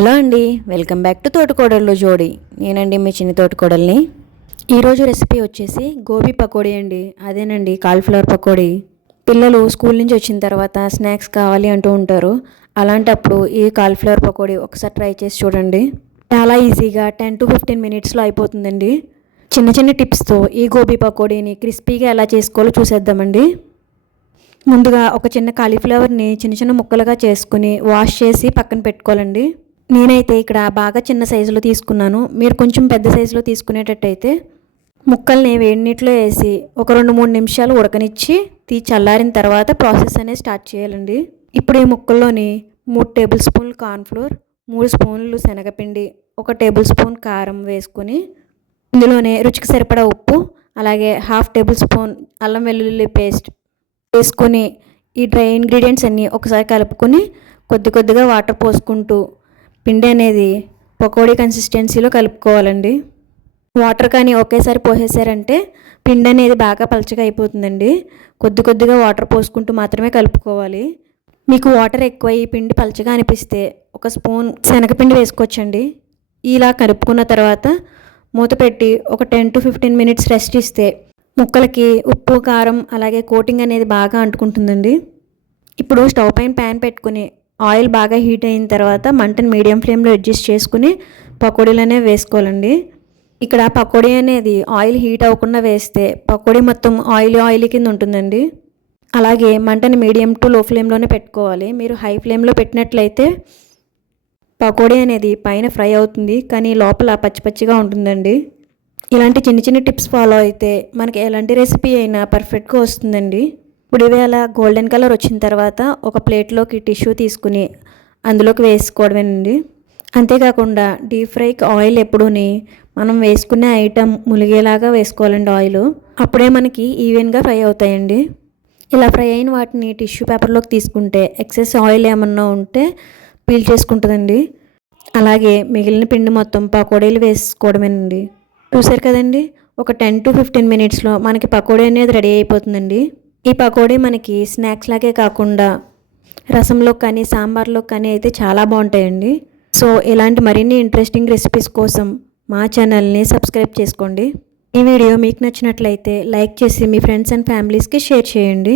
Hello అండి, welcome back to తోటకోడళ్ళు జోడి. నేనండి మీ చిన్ని తోటకోడల్ని. ఈరోజు రెసిపీ వచ్చేసి గోబీ పకోడీ అండి. అదేనండి, కాలీఫ్లవర్ పకోడీ. పిల్లలు స్కూల్ నుంచి వచ్చిన తర్వాత స్నాక్స్ కావాలి అంటూ ఉంటారు. అలాంటప్పుడు ఈ కాలీఫ్లవర్ పకోడీ ఒకసారి ట్రై చేసి చూడండి. చాలా ఈజీగా 10 to 15 మినిట్స్లో అయిపోతుందండి. చిన్న చిన్న టిప్స్తో ఈ గోబీ పకోడీని క్రిస్పీగా ఎలా చేసుకోవాలో చూసేద్దామండి. ముందుగా ఒక చిన్న కాలీఫ్లవర్ని చిన్న చిన్న ముక్కలుగా చేసుకుని వాష్ చేసి పక్కన పెట్టుకోవాలండి. నేనైతే ఇక్కడ బాగా చిన్న సైజులో తీసుకున్నాను. మీరు కొంచెం పెద్ద సైజులో తీసుకునేటట్టయితే ముక్కల్ని వేడి నీటిలో వేసి ఒక 2-3 నిమిషాలు ఉడకనిచ్చి చల్లారిన తర్వాత ప్రాసెస్ అనేది స్టార్ట్ చేయాలండి. ఇప్పుడు ఈ ముక్కల్లోని 3 టేబుల్ స్పూన్లు కార్న్ఫ్లోర్, 3 స్పూన్లు శనగపిండి, 1 టేబుల్ స్పూన్ కారం వేసుకొని ఇందులోనే రుచికి సరిపడా ఉప్పు, అలాగే 1/2 టేబుల్ స్పూన్ అల్లం వెల్లుల్లి పేస్ట్ వేసుకొని ఈ డ్రై ఇంగ్రీడియంట్స్ అన్నీ ఒకసారి కలుపుకొని కొద్ది కొద్దిగా వాటర్ పోసుకుంటూ పిండి అనేది పకోడీ కన్సిస్టెన్సీలో కలుపుకోవాలండి. వాటర్ కానీ ఒకేసారి పోసేసారంటే పిండి అనేది బాగా పలచగా అయిపోతుందండి. కొద్ది కొద్దిగా వాటర్ పోసుకుంటూ మాత్రమే కలుపుకోవాలి. మీకు వాటర్ ఎక్కువ ఈ పిండి పలచగా అనిపిస్తే 1 స్పూన్ శనగపిండి వేసుకోవచ్చండి. ఇలా కలుపుకున్న తర్వాత మూత పెట్టి ఒక 10 to 15 మినిట్స్ రెస్ట్ ఇస్తే ముక్కలకి ఉప్పు, కారం అలాగే కోటింగ్ అనేది బాగా అంటుకుంటుందండి. ఇప్పుడు స్టవ్ పైన ప్యాన్ పెట్టుకుని ఆయిల్ బాగా హీట్ అయిన తర్వాత మంటను మీడియం ఫ్లేమ్లో అడ్జస్ట్ చేసుకుని పకోడీలు అనేవి వేసుకోవాలండి. ఇక్కడ పకోడీ అనేది ఆయిల్ హీట్ అవ్వకుండా వేస్తే పకోడీ మొత్తం ఆయిలీ కింద ఉంటుందండి. అలాగే మంటని మీడియం టు లో ఫ్లేమ్లోనే పెట్టుకోవాలి. మీరు హై ఫ్లేమ్లో పెట్టినట్లయితే పకోడీ అనేది పైన ఫ్రై అవుతుంది, కానీ లోపల పచ్చి పచ్చిగా ఉంటుందండి. ఇలాంటి చిన్న చిన్న టిప్స్ ఫాలో అయితే మనకి ఎలాంటి రెసిపీ అయినా పర్ఫెక్ట్గా వస్తుందండి. ఇప్పుడు ఇవి అలా గోల్డెన్ కలర్ వచ్చిన తర్వాత ఒక ప్లేట్లోకి టిష్యూ తీసుకుని అందులోకి వేసుకోవడమేనండి. అంతేకాకుండా డీప్ ఫ్రైకి ఆయిల్ ఎప్పుడూని మనం వేసుకునే ఐటమ్ ములిగేలాగా వేసుకోవాలండి ఆయిల్. అప్పుడే మనకి ఈవెన్గా ఫ్రై అవుతాయండి. ఇలా ఫ్రై అయిన వాటిని టిష్యూ పేపర్లోకి తీసుకుంటే ఎక్సెస్ ఆయిల్ ఏమన్నా ఉంటే పీల్ చేసుకుంటుందండి. అలాగే మిగిలిన పిండి మొత్తం పకోడీలు వేసుకోవడమేనండి. చూసారు కదండి, ఒక 10 to 15 మినిట్స్లో మనకి పకోడీ అనేది రెడీ అయిపోతుందండి. ఈ పకోడీ మనకి స్నాక్స్ లాగే కాకుండా రసంలో కానీ సాంబార్లో కానీ అయితే చాలా బాగుంటాయండి. సో ఇలాంటి మరిన్ని ఇంట్రెస్టింగ్ రెసిపీస్ కోసం మా ఛానల్ని సబ్స్క్రైబ్ చేసుకోండి. ఈ వీడియో మీకు నచ్చినట్లయితే లైక్ చేసి మీ ఫ్రెండ్స్ అండ్ ఫ్యామిలీస్కి షేర్ చేయండి.